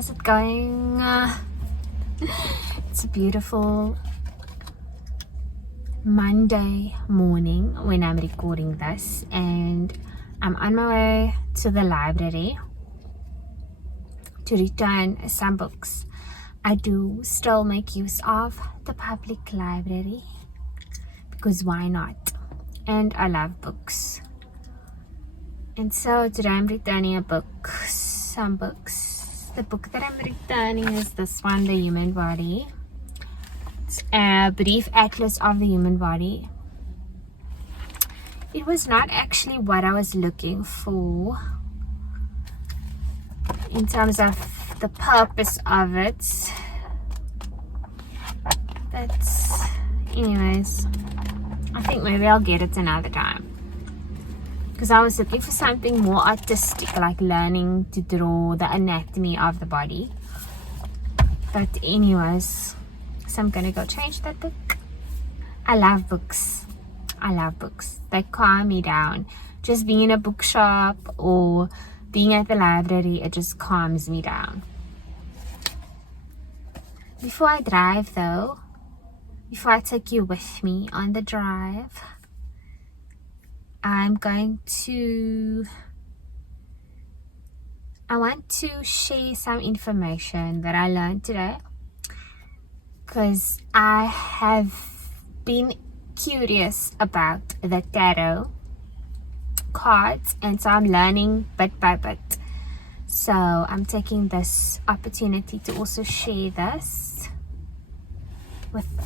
How's it going? It's a beautiful Monday morning when I'm recording this, and I'm on my way to the library to return some books. I do still make use of the public library because why not? And I love books. And so today I'm returning some books. The book that I'm returning is this one, The Human Body. It's a brief atlas of the human body. It was not actually what I was looking for in terms of the purpose of it. But anyways, I think maybe I'll get it another time. Because I was looking for something more artistic, like learning to draw the anatomy of the body. But anyways, so I'm gonna go change that book. I love books. They calm me down. Just being in a bookshop or being at the library, it just calms me down. Before I drive though, before I take you with me on the drive, I want to share some information that I learned today, because I have been curious about the tarot cards, and so I'm learning bit by bit. So I'm taking this opportunity to also share this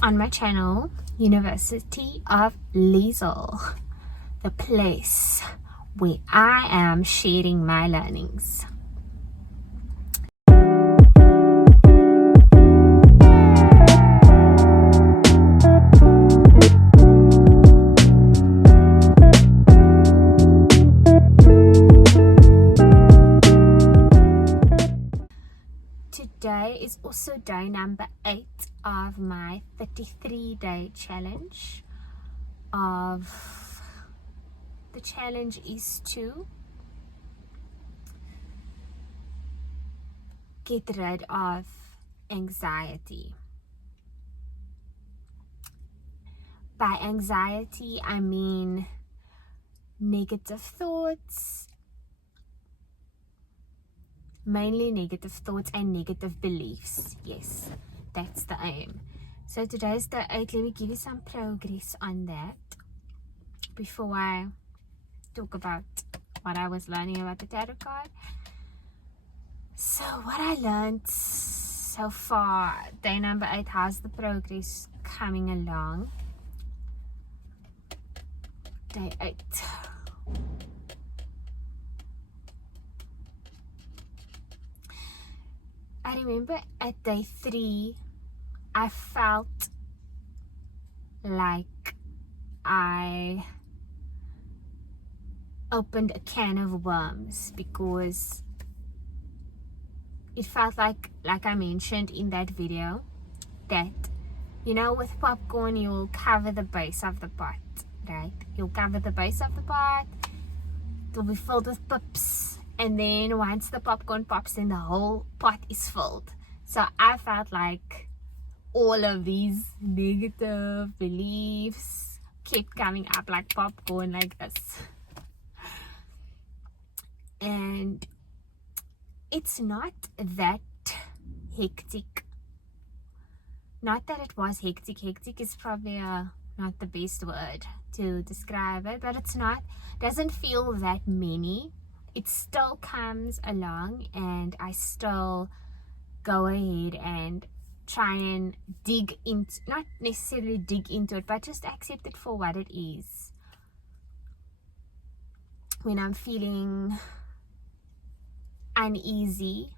on my channel, University of Lisle, the place where I am sharing my learnings. Today is also day number 8 of my 33-day challenge. The challenge is to get rid of anxiety. By anxiety, I mean negative thoughts, mainly negative thoughts and negative beliefs. Yes, that's the aim. So today's day 8. Let me give you some progress on that before I talk about what I was learning about the tarot card. So what I learned so far, day number 8, how's the progress coming along? Day 8. I remember at day 3, I felt like I opened a can of worms, because it felt like I mentioned in that video, that with popcorn you'll cover the base of the pot, right? You'll cover the base of the pot, it'll be filled with pips, and then once the popcorn pops, then the whole pot is filled. So I felt like all of these negative beliefs kept coming up like popcorn, like this. And it's not that hectic. Not that it was hectic. Hectic is probably not the best word to describe it, but doesn't feel that many. It still comes along, and I still go ahead and try and dig into, not necessarily dig into it, but just accept it for what it is. When I'm feeling uneasy,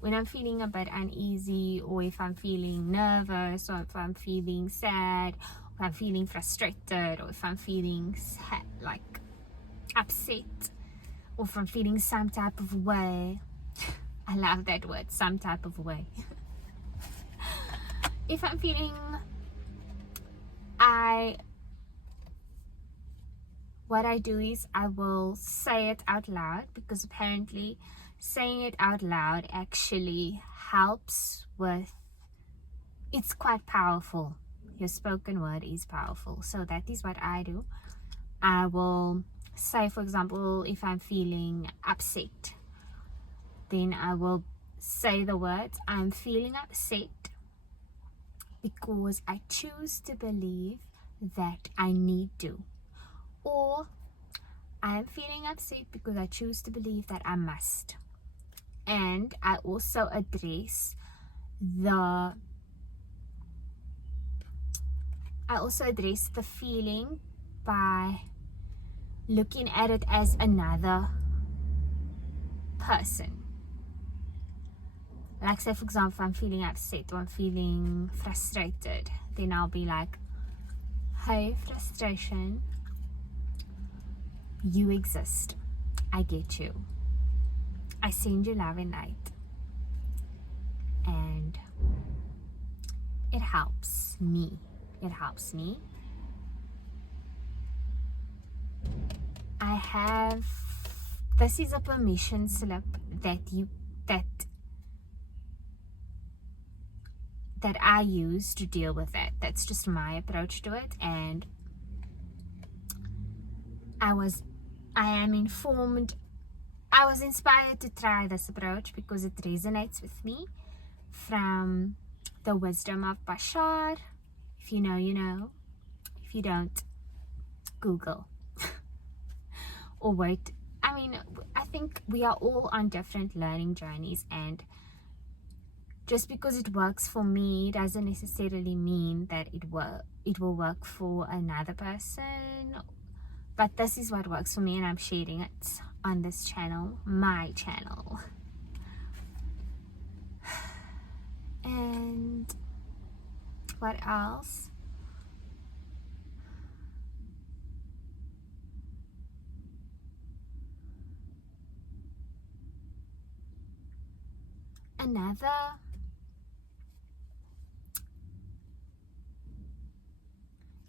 when I'm feeling a bit uneasy, or if I'm feeling nervous, or if I'm feeling sad, or if I'm feeling frustrated, or if I'm feeling like upset, or if I'm feeling some type of way. I love that word, some type of way. If I'm feeling, I what I do is I will say it out loud, because apparently saying it out loud actually helps with, it's quite powerful. Your spoken word is powerful. So that is what I do. I will say, for example, if I'm feeling upset, then I will say the words, I'm feeling upset because I choose to believe that I need to. Or I'm feeling upset because I choose to believe that I must. And I also address the feeling by looking at it as another person. Like, say for example, if I'm feeling upset or I'm feeling frustrated, then I'll be like, hey, frustration, you exist. I get you. I send you love and light. And it helps me. It helps me. This is a permission slip that I use to deal with it. That's just my approach to it. And I was inspired to try this approach because it resonates with me, from the wisdom of Bashar. If you know, you know. If you don't, Google. Or wait. I think we are all on different learning journeys, and just because it works for me doesn't necessarily mean that it will work for another person. But this is what works for me, and I'm sharing it on this channel, my channel. And what else?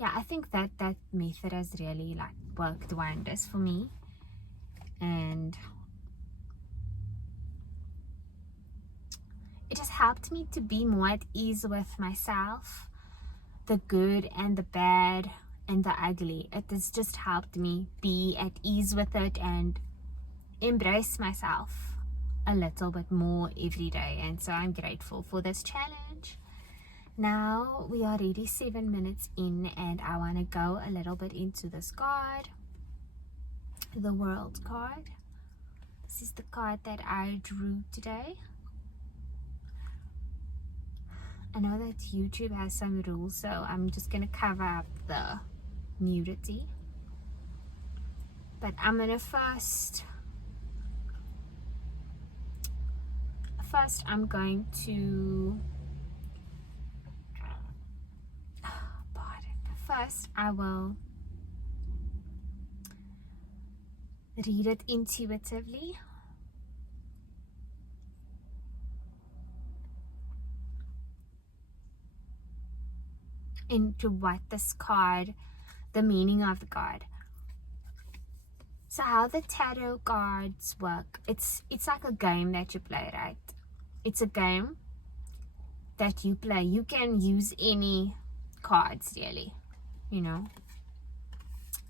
I think that method has really worked wonders for me, and it has helped me to be more at ease with myself, the good and the bad and the ugly. It has just helped me be at ease with it and embrace myself a little bit more every day. And so I'm grateful for this challenge. Now we are already 7 minutes in, and I want to go a little bit into this card, the World card. This is the card that I drew today. I know that YouTube has some rules, so I'm just going to cover up the nudity. But I'm going to first I'm going to I will read it intuitively. Into what this card, the meaning of the card. So how the tarot cards work, it's like a game that you play, right? It's a game that you play. You can use any cards, really, you know.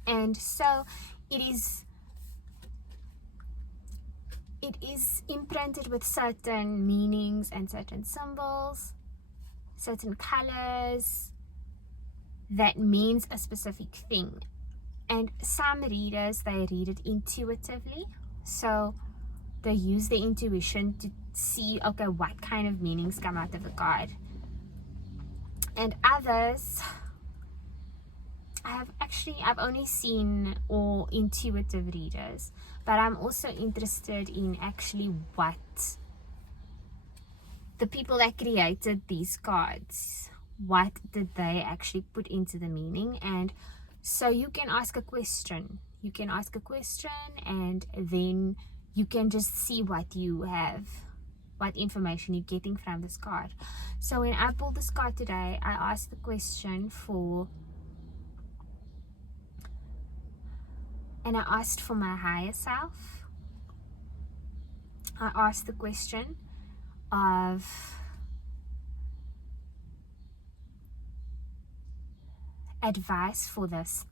And so it is imprinted with certain meanings and certain symbols, certain colors that means a specific thing. And some readers, they read it intuitively, so they use their intuition to see, okay, what kind of meanings come out of the card. And others, I've only seen all intuitive readers, but I'm also interested in actually what the people that created these cards, what did they actually put into the meaning. And so you can ask a question. You can ask a question, and then you can just see what you have, what information you're getting from this card. So when I pulled this card today, I asked the question for and I asked for my higher self. I asked the question of advice for this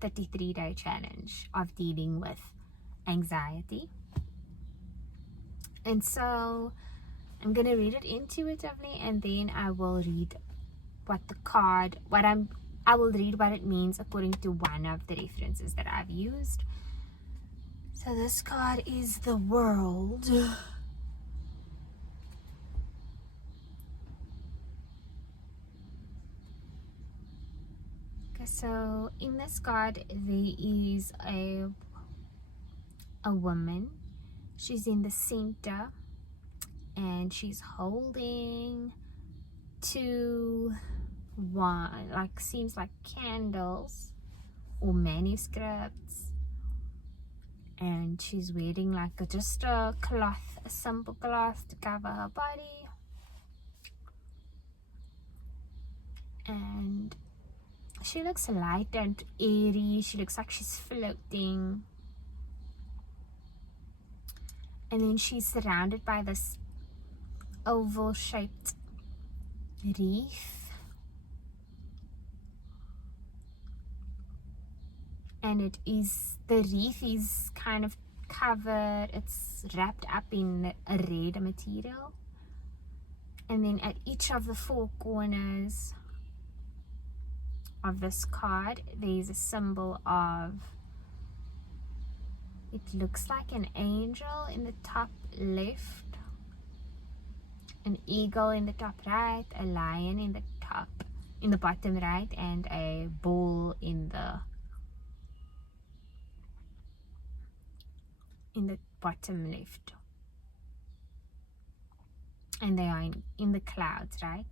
33-day challenge of dealing with anxiety. And so I'm going to read it intuitively, and then I will read I will read what it means according to one of the references that I've used. So this card is the World. Okay, so in this card there is a woman. She's in the center and she's holding two seems like candles or manuscripts, and she's wearing just a cloth, a simple cloth to cover her body, and she looks light and airy. She looks like she's floating, and then she's surrounded by this oval shaped reef, and the reef is kind of covered, it's wrapped up in a red material, and then at each of the four corners of this card there's a symbol of, it looks like an angel in the top left, an eagle in the top right, a lion in the bottom right, and a bull in the bottom left. And they are in the clouds, right?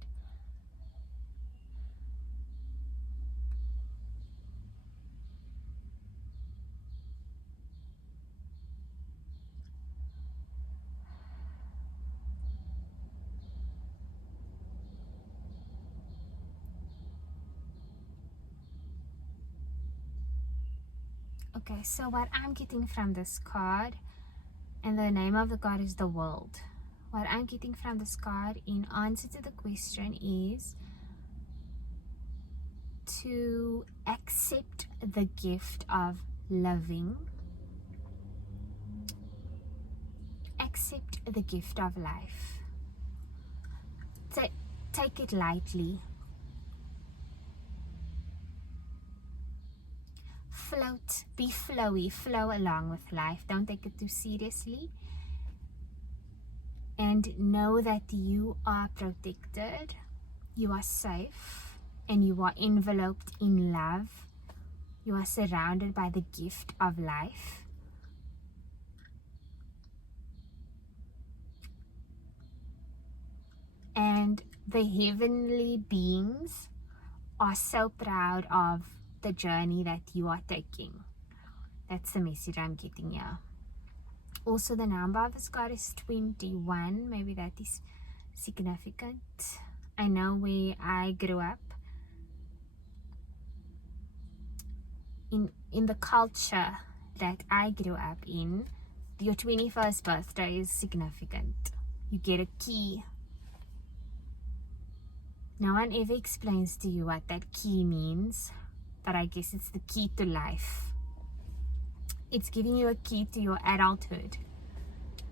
Okay, so what I'm getting from this card, and the name of the card is the World. What I'm getting from this card in answer to the question is to accept the gift of living, accept the gift of life. Take it lightly. Float, be flowy, flow along with life. Don't take it too seriously. And know that you are protected, you are safe, and you are enveloped in love. You are surrounded by the gift of life. And the heavenly beings are so proud of the journey that you are taking. That's the message I'm getting here. Also, the number of this card is 21. Maybe that is significant. I know where I grew up, in the culture that I grew up in, your 21st birthday is significant. You get a key. No one ever explains to you what that key means, but I guess it's the key to life. It's giving you a key to your adulthood.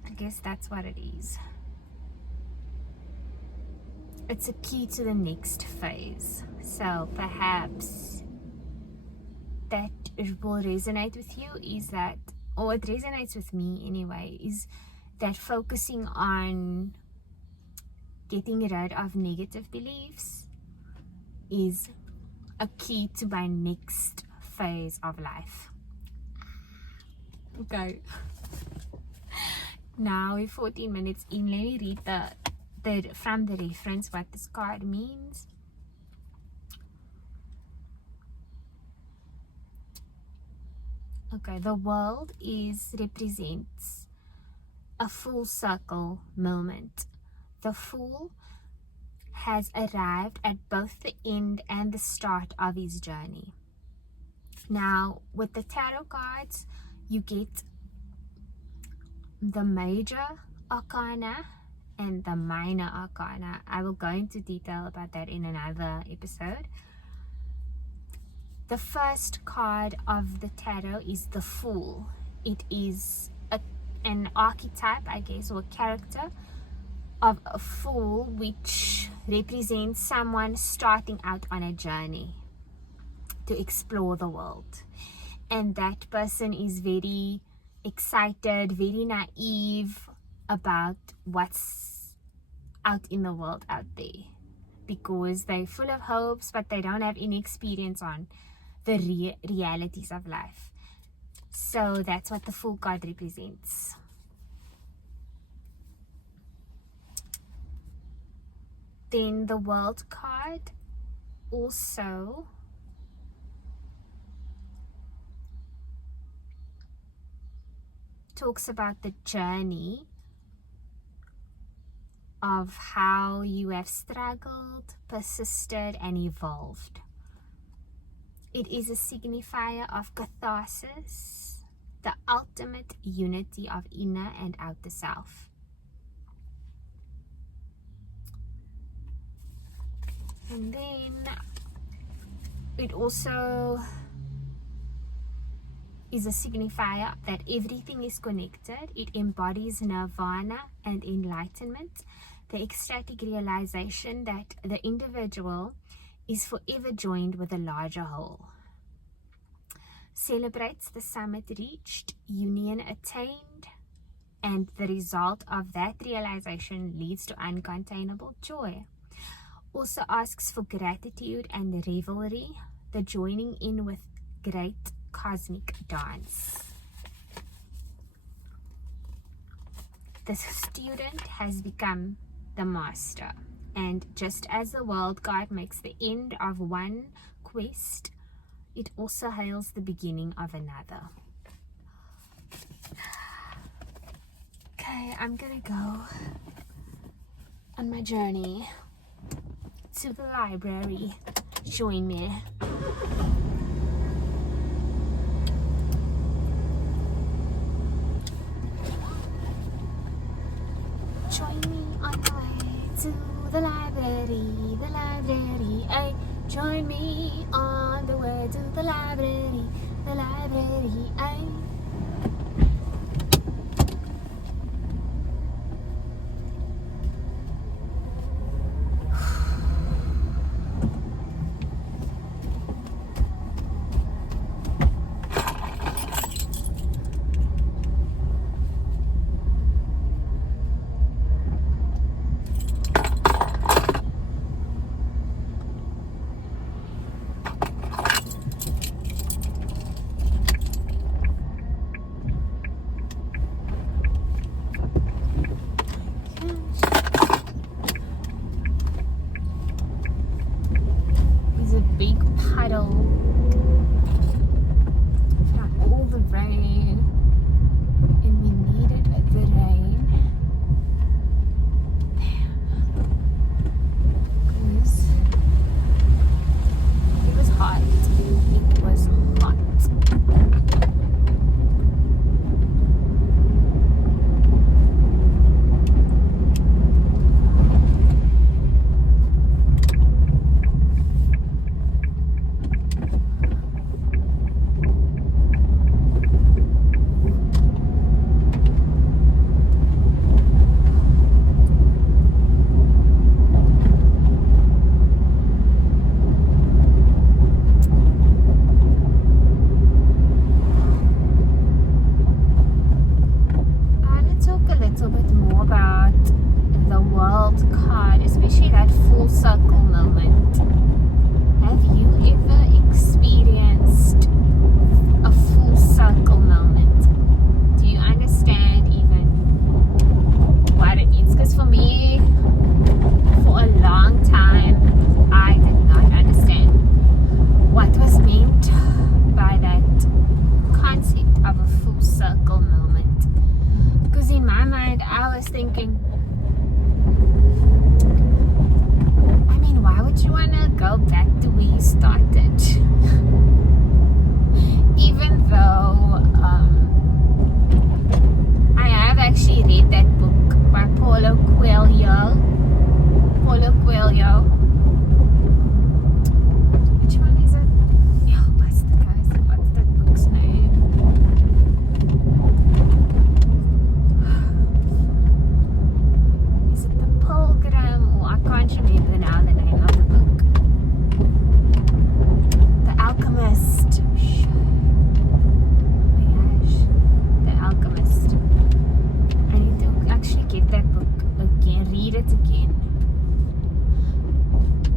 I guess that's what it is. It's a key to the next phase. So perhaps that it will resonate with you is that, or it resonates with me anyway, is that focusing on getting rid of negative beliefs is a key to my next phase of life. Okay. Now we're 14 minutes in. Let me read from the reference what this card means. Okay, the World represents a full circle moment. The Fool has arrived at both the end and the start of his journey. Now, with the tarot cards, you get the major arcana and the minor arcana. I will go into detail about that in another episode. The first card of the tarot is the Fool. It is an archetype, I guess, or a character of a fool, which represents someone starting out on a journey to explore the world. And that person is very excited, very naive about what's out in the world out there, because they're full of hopes, but they don't have any experience on the realities of life. So that's what the Fool card represents. Then the World card also talks about the journey of how you have struggled, persisted, and evolved. It is a signifier of catharsis, the ultimate unity of inner and outer self. And then it also is a signifier that everything is connected. It embodies nirvana and enlightenment, the ecstatic realization that the individual is forever joined with a larger whole. Celebrates the summit reached, union attained, and the result of that realization leads to uncontainable joy. Also asks for gratitude and revelry, the joining in with great cosmic dance. The student has become the master, and just as the World card makes the end of one quest, it also hails the beginning of another. Okay, I'm gonna go on my journey to the library. Join me. Join me on the way to the library, ay. Join me on the way to the library, ay. Back to where you started. even though I have actually read that book by Paulo Coelho. Which one is it? Yeah, what's that book's name? Is it The Pilgrim? Or I can't remember now the name of the book. The Alchemist. The Alchemist. I need to actually get that book again, read it again.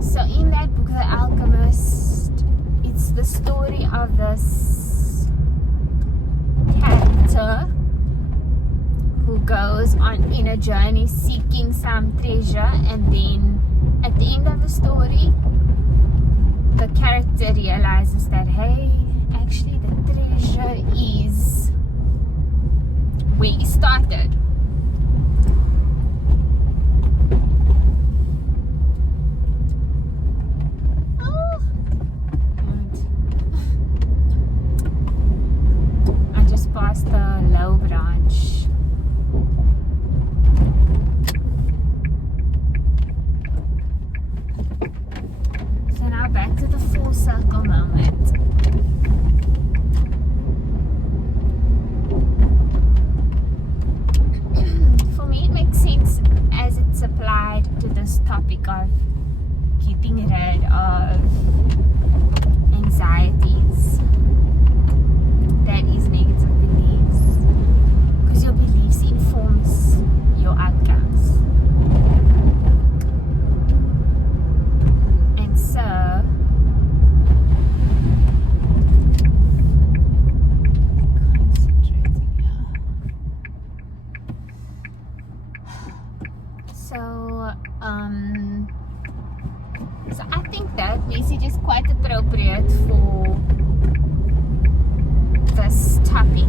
So in that book, The Alchemist, it's the story of this character who goes on in a journey seeking some treasure, and then at the end of the story, the character realizes that, hey, actually the treasure is where he started. I just passed the low branch. So now back to the full circle moment. For me, it makes sense as it's applied to this topic of getting rid of anxieties. That is negative beliefs. Because your beliefs informs your outcomes. And so So I think that message is quite appropriate for this topic,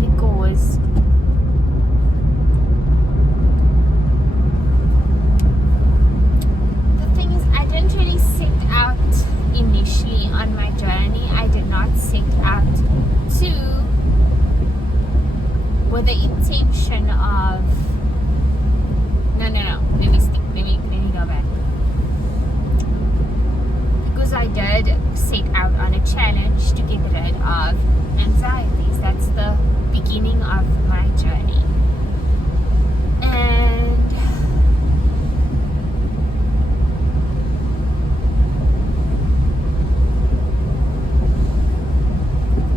because the thing is, I didn't really set out initially on my journey. I did not set out with the intention of no, let me go back. Because I did set out on a challenge to get rid of anxieties. That's the beginning of my journey. And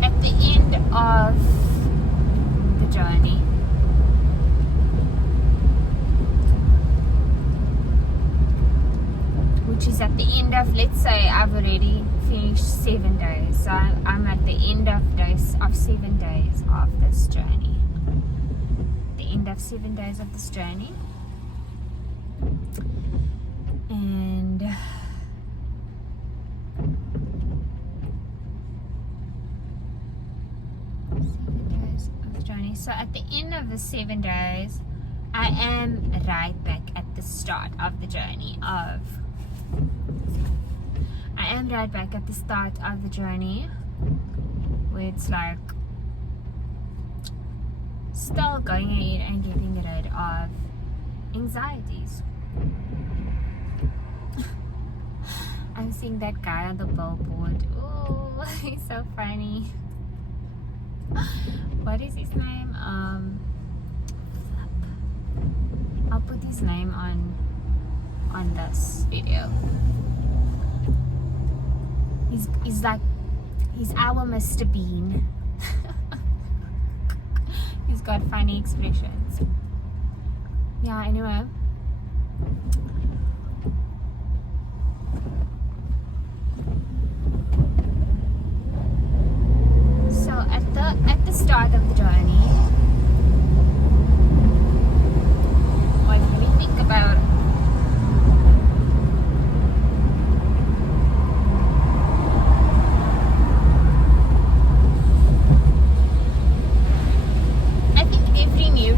at the end of the journey, which is at the end of, let's say I've already finished 7 days, so I'm at the end of 7 days of this journey. The end of 7 days of this journey, and so at the end of the 7 days, I am right back at the start of the journey of. I am right back at the start of the journey, where it's like still going ahead and getting rid of anxieties. I'm seeing that guy on the billboard. Oh, he's so funny. What is his name? I'll put his name on this video. He's like, he's our Mr. Bean. He's got funny expressions. Yeah, anyway. So at the start of the journey, well, let me think about every new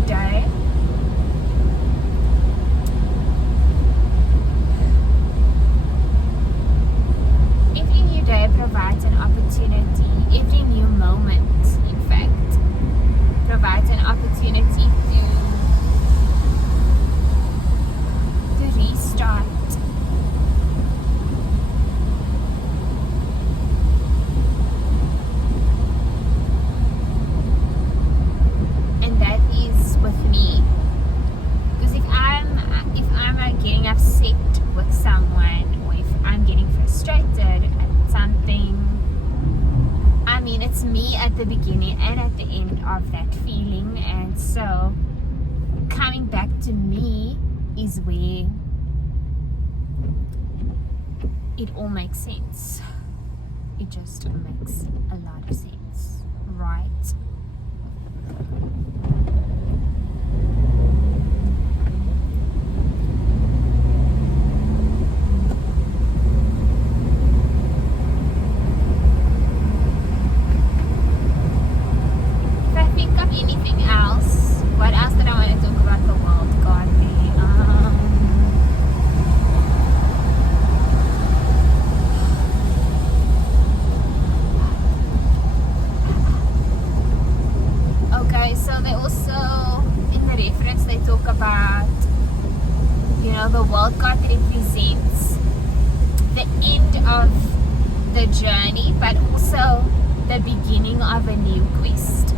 day provides an opportunity. Every new moment it's me at the beginning and at the end of that feeling. And so coming back to me is where it all makes sense. It just makes a lot of sense, right? If I think of anything else, what else did I want to talk about the world? God, okay, so they also, in the reference, they talk about, you know, the world God represents the end of the journey, but also the beginning of a new quest.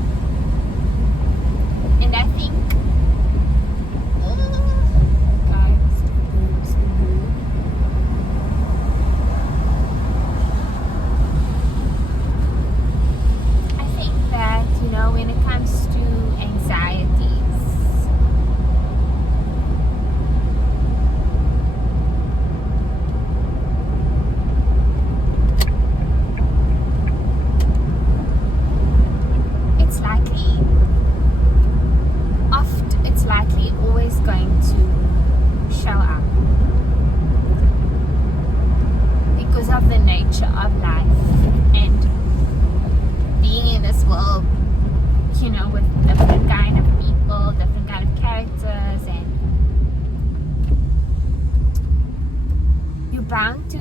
And I think, I think that, you know, when it comes to anxieties, it's likely always going to show up because of the nature of life and being in this world, you know, with different kind of people, different kind of characters, and you're bound to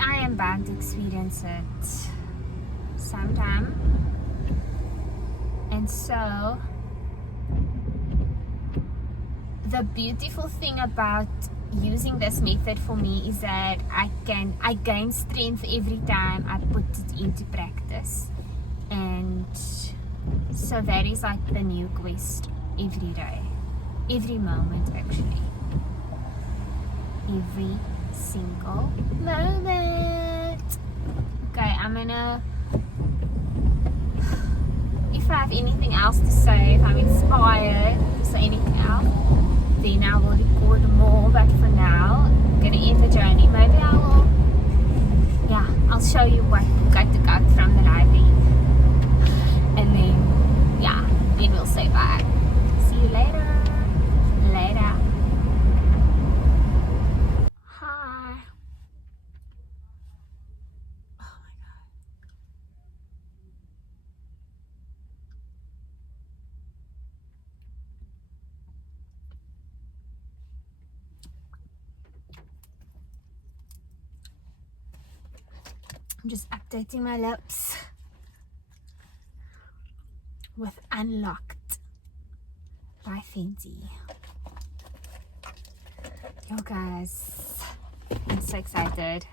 I am bound to experience it sometime. And so the beautiful thing about using this method for me is that I gain strength every time I put it into practice. And so that is like the new quest every day, every moment, actually, every single moment. Okay, I'm gonna, if I have anything else to say, if I'm inspired to say anything else, then I will record more. But for now, I'm gonna end the journey. Maybe I will, yeah, I'll show you what got to got from the library, and then, yeah, then we'll say bye. See you later. Later. Hi. Oh my God. I'm just updating my lips with Unlocked by Fenty. Yo guys, I'm so excited.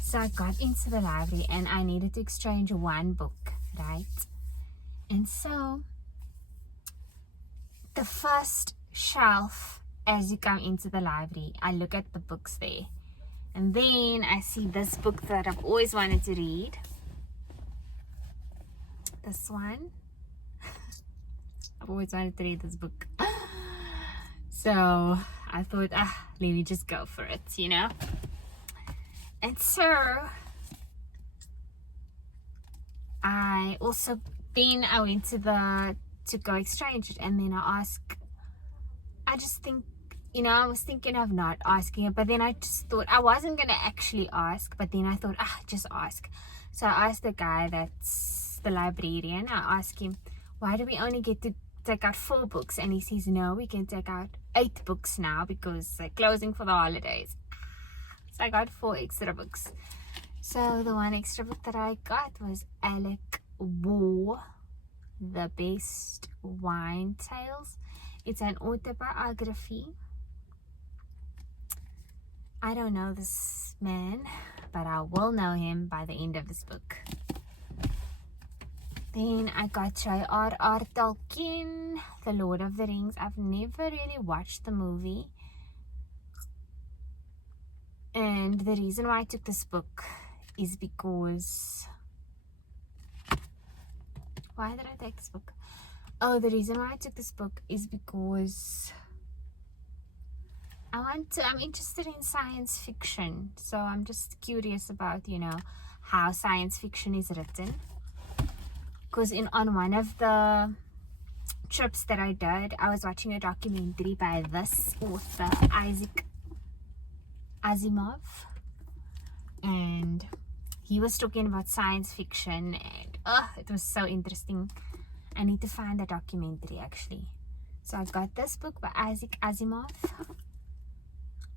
So I got into the library and I needed to exchange one book, right? And so the first shelf as you come into the library, I look at the books there. And then I see this book that I've always wanted to read. This one. I've always wanted to read this book. So I thought, let me just go for it, you know? And so I also, then I went to go exchange it, and then I just think, you know, I was thinking of not asking it, but then I just thought I wasn't going to actually ask, but then I thought, just ask. So I asked the guy that's the librarian, I asked him, why do we only get to take out 4 books? And he says, no, we can take out 8 books now because they're closing for the holidays. So I got 4 extra books. So the one extra book that I got was Alec War, The Best Wine Tales. It's an autobiography. I don't know this man, but I will know him by the end of this book. Then I got J.R.R. Tolkien, The Lord of the Rings. I've never really watched the movie. And the reason why I took this book is because Why did I take this book? Oh, the reason why I took this book is because I'm interested in science fiction. So I'm just curious about, how science fiction is written. Because on one of the trips that I did, I was watching a documentary by this author, Isaac Asimov. And he was talking about science fiction, and it was so interesting. I need to find the documentary actually. So I got this book by Isaac Asimov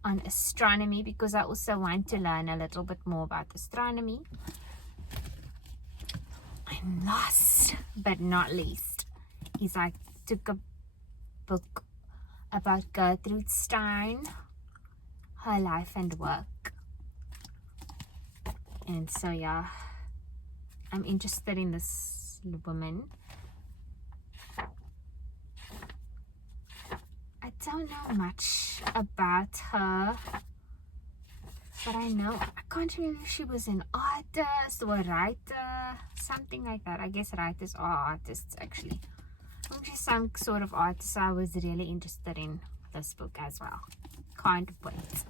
on astronomy, because I also want to learn a little bit more about astronomy. And last but not least, took a book about Gertrude Stein, her life and work. And so yeah, I'm interested in this woman. I don't know much about her, but I can't remember if she was an artist or a writer, something like that. I guess writers are artists actually. She's some sort of artist. I was really interested in this book as well. Can't wait.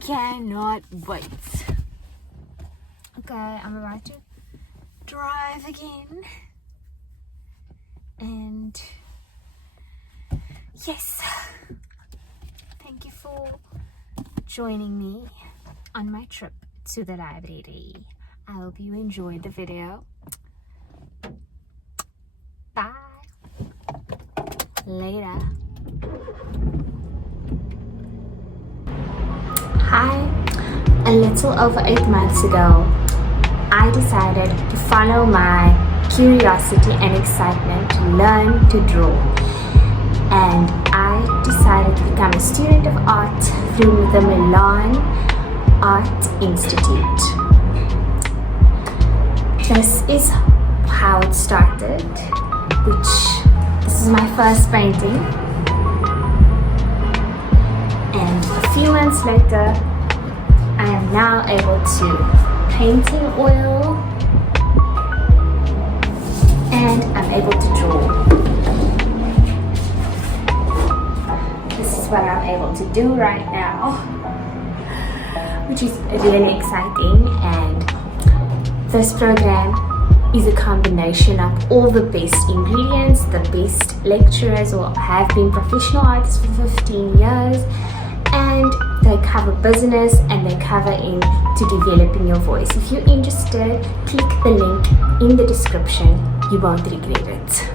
Cannot wait. Okay, I'm about to drive again. And yes, thank you for joining me on my trip to the library. I hope you enjoyed the video. Bye. Later. Hi. A little over 8 months ago, I decided to follow my curiosity and excitement to learn to draw. And I decided to become a student of art through the Lisle Art Institute. This is how it started, this is my first painting. And a few months later, I am now able to paint in oil, and I'm able to draw. This is what I'm able to do right now, which is really exciting. And this program is a combination of all the best ingredients, the best lecturers who have been professional artists for 15 years, and they cover business and they cover into developing your voice. If you're interested, click the link in the description. You won't regret it.